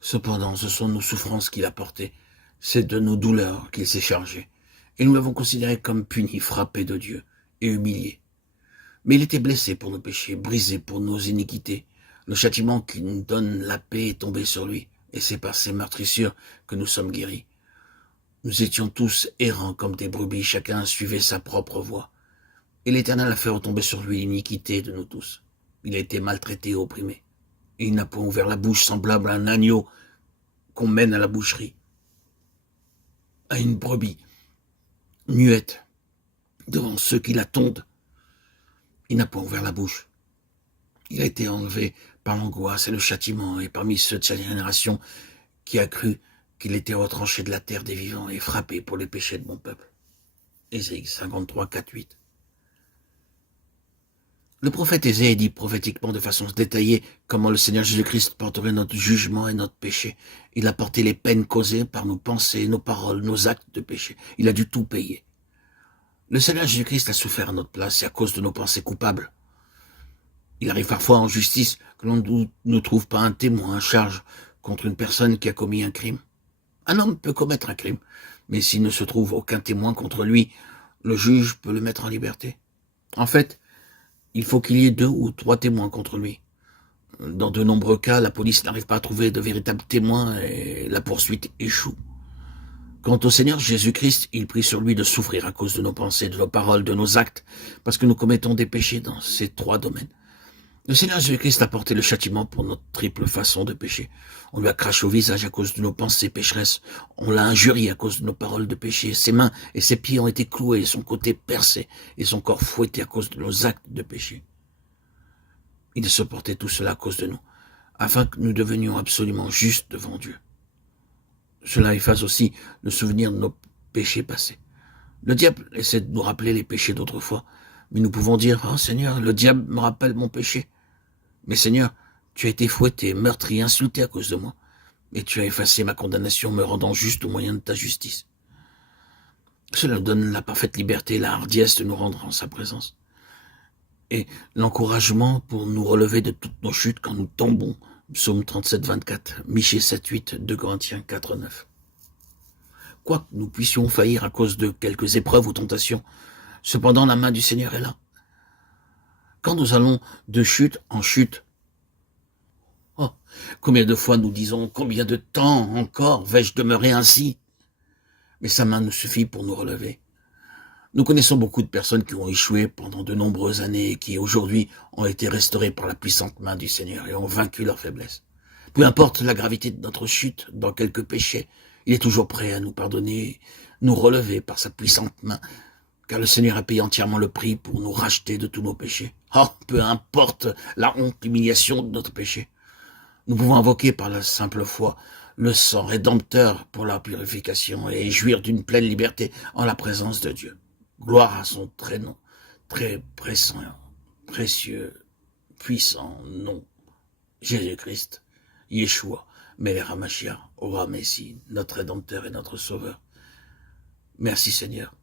Cependant, ce sont nos souffrances qu'il a portées, c'est de nos douleurs qu'il s'est chargé, et nous l'avons considéré comme puni, frappé de Dieu, et humilié. Mais il était blessé pour nos péchés, brisé pour nos iniquités. Le châtiment qui nous donne la paix est tombé sur lui, et c'est par ses meurtrissures que nous sommes guéris. Nous étions tous errants comme des brebis, chacun suivait sa propre voie. Et l'Éternel a fait retomber sur lui l'iniquité de nous tous. Il a été maltraité et opprimé. Et il n'a point ouvert la bouche semblable à un agneau qu'on mène à la boucherie, à une brebis muette devant ceux qui la tondent. Il n'a point ouvert la bouche. Il a été enlevé par l'angoisse et le châtiment, et parmi ceux de sa génération qui a cru qu'il était retranché de la terre des vivants et frappé pour les péchés de mon peuple. Ésaïe 53, 4, 8. Le prophète Ésaïe dit prophétiquement de façon détaillée comment le Seigneur Jésus-Christ porterait notre jugement et notre péché. Il a porté les peines causées par nos pensées, nos paroles, nos actes de péché. Il a dû tout payer. Le Seigneur Jésus-Christ a souffert à notre place et à cause de nos pensées coupables. Il arrive parfois en justice que l'on ne trouve pas un témoin à charge contre une personne qui a commis un crime. Un homme peut commettre un crime, mais s'il ne se trouve aucun témoin contre lui, le juge peut le mettre en liberté. En fait, il faut qu'il y ait 2 ou 3 témoins contre lui. Dans de nombreux cas, la police n'arrive pas à trouver de véritables témoins et la poursuite échoue. Quant au Seigneur Jésus-Christ, il prit sur lui de souffrir à cause de nos pensées, de nos paroles, de nos actes, parce que nous commettons des péchés dans ces 3 domaines. Le Seigneur Jésus-Christ a porté le châtiment pour notre triple façon de pécher. On lui a craché au visage à cause de nos pensées pécheresses. On l'a injurié à cause de nos paroles de péché. Ses mains et ses pieds ont été cloués, son côté percé et son corps fouetté à cause de nos actes de péché. Il a supporté tout cela à cause de nous, afin que nous devenions absolument justes devant Dieu. Cela efface aussi le souvenir de nos péchés passés. Le diable essaie de nous rappeler les péchés d'autrefois, mais nous pouvons dire « Oh Seigneur, le diable me rappelle mon péché. Mais Seigneur, tu as été fouetté, meurtri, insulté à cause de moi, et tu as effacé ma condamnation, me rendant juste au moyen de ta justice. » Cela nous donne la parfaite liberté et la hardiesse de nous rendre en sa présence. Et l'encouragement pour nous relever de toutes nos chutes quand nous tombons. Psaume 37, 24, Michée 7, 8, 2 Corinthiens 4, 9. Quoique nous puissions faillir à cause de quelques épreuves ou tentations, cependant la main du Seigneur est là. Quand nous allons de chute en chute, oh, combien de fois nous disons, combien de temps encore vais-je demeurer ainsi? Mais sa main nous suffit pour nous relever. Nous connaissons beaucoup de personnes qui ont échoué pendant de nombreuses années et qui aujourd'hui ont été restaurées par la puissante main du Seigneur et ont vaincu leur faiblesse. Peu importe la gravité de notre chute dans quelques péchés, il est toujours prêt à nous pardonner, nous relever par sa puissante main, car le Seigneur a payé entièrement le prix pour nous racheter de tous nos péchés. Oh, peu importe la honte, l'humiliation de notre péché. Nous pouvons invoquer par la simple foi le sang rédempteur pour la purification et jouir d'une pleine liberté en la présence de Dieu. Gloire à son très nom, très précieux, puissant nom, Jésus-Christ, Yeshua, Melech HaMashiach, Ora Messie, notre Rédempteur et notre Sauveur. Merci Seigneur.